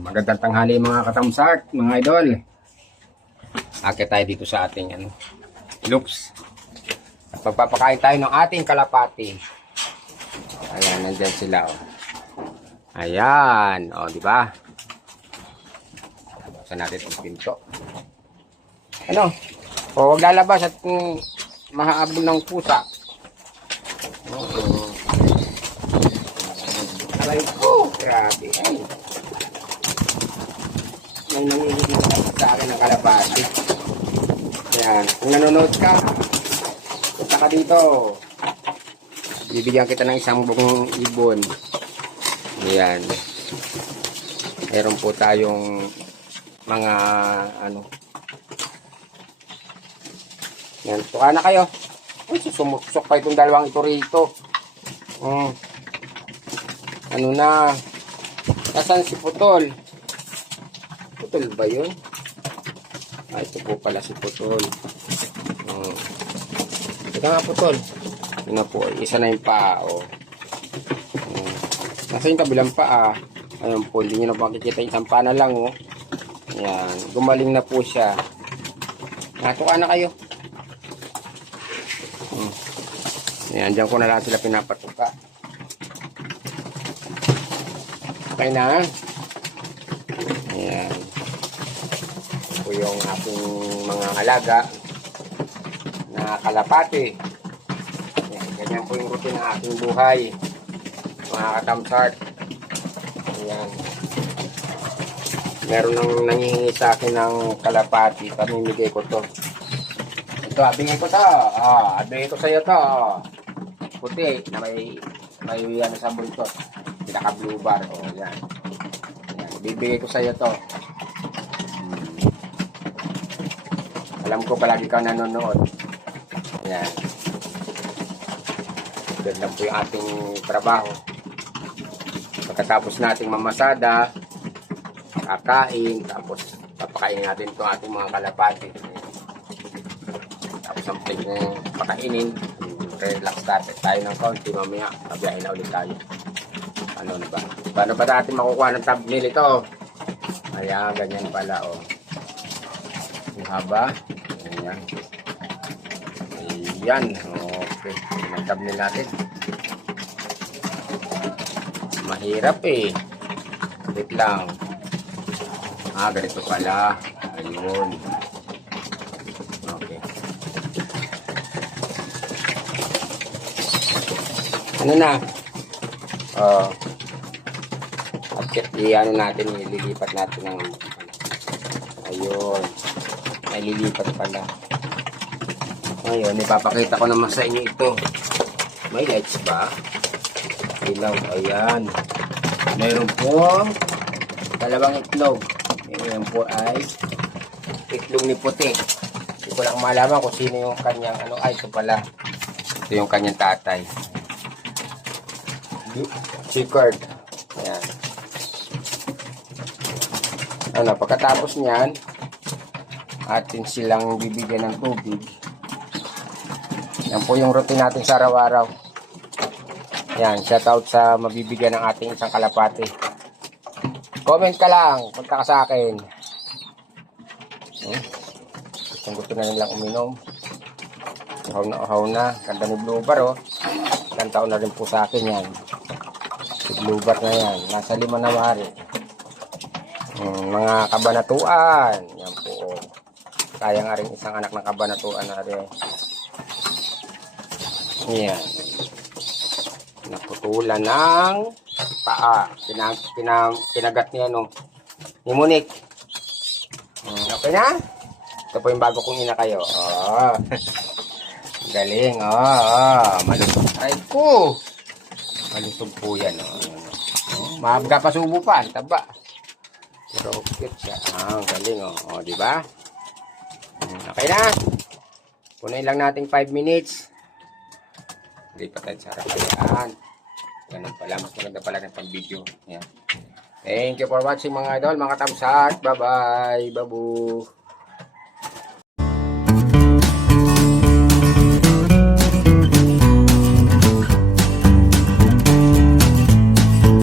Magandang tanghali mga katamsart, mga idol. Akit tayo dito sa ating ano, loops. At pagpapakain tayo ng ating kalapati. Ayan, nandyan sila. Oh. Ayan, o, oh, di ba? Buksan natin itong pinto. Ano? O, huwag lalabas at mm, mahaabol ng pusa. Oo. Aray ko, grabe. Ay. May nangihingi sa akin ng kalapati. Yan. Kung nanonood ka, punta ka dito. Bibigyan kita ng isang buong ibon. Yan. Meron po tayong mga ano. Yan. Tuka na kayo. Uy, sumuksok pa itong dalawang ito rito. Hmm. Ano na? Nasaan si Putol? Putol ba yun? Ah, ito po pala si Putol. Hmm. Ito nga Putol. Yun na po. Isa na yung paa. Oh. Hmm. Nasa yung kabilang paa. Ayun po. Hindi nyo na makikita. Isang paa na lang. Oh. Yan. Gumaling na po siya. Natuka na kayo. Hmm. Yan. Diyan ko na lang sila pinapatuka. Okay na. Ayan. Ito po yung aking mga alaga na kalapati. Ayan. Ganyan po yung routine ng aking buhay. Mga katamsart. Ayan. Meron nang nangihingi sa akin ng kalapati. Pamimigay ko to. Ito, abingay ko to. Ah, abingay ko sa'yo to. Puti na may may ano sa buntot. Pinaka blue bar. O, oh, yan. Yan. Bibigay ko sa iyo to. Alam ko palagi ka nanonood. Yan. Ganyan po yung ating trabaho. Pagkatapos nating mamasada, kakain, tapos papakainin natin to ating mga kalapati. Tapos ang pwede pakainin, relax natin tayo ng konti, mamaya pabiyahin na ulit tayo. Ano ba? Paano ba natin makukuha ng thumbnail ito? Ayan, ganyan pala, oh. Yung haba. Ayan. Ayan, okay. Thumbnail natin. Mahirap eh. Wait lang. Ah, ganito pala. Ayun. Okay. Ano na? Oh. At i-ano natin, ililipat natin ng. Ayun. Ay, lilipat pala. Ngayon, ipapakita ko naman sa inyo ito. May lights ba? Ilaw. Ayan. Meron po dalawang itlog. Ngayon po ay itlog ni puti. Hindi ko lang malaman kung sino yung kanyang ano. Ay, ito pala. Ito yung kanyang tatay. Chicard. Ayan. Ano, pagkatapos niyan, atin silang bibigyan ng tubig. Yan po yung routine natin sa araw-araw. Yan, shout out sa mabibigyan ng ating isang kalapati. Comment ka lang, punta ka sa akin. Hmm? Gustong gusto na nilang uminom. Uhaw na uhaw na. Ganda ni Blue Bar, oh. Ilang taon na rin po sa akin yan. Si Blue Bar na yan. Nasa lima na wari. Hmm, mga kabanatuan. Kaya nga rin isang anak ng kabanatuan na rin. Yan. Naputulan ng paa. Pinag, pinag, pinagat niya, no. Ni Monique. Hmm, okay na? Ito po yung bago kong ina kayo. Oh. Galing, oh, oh. Malusog. Ay ko. Malusog po yan, oh. Oh. pa subo pa. Taba. Pero cute siya. Ah, galing, oh. Oh, di ba? Okay na. Punuin lang natin 5 minutes. Lipat tayo sa harap. Ayan. Ganun pala. Mas maganda pala ng pag-video. Ayan. Thank you for watching mga idol, mga tamsat. Bye-bye. Babu.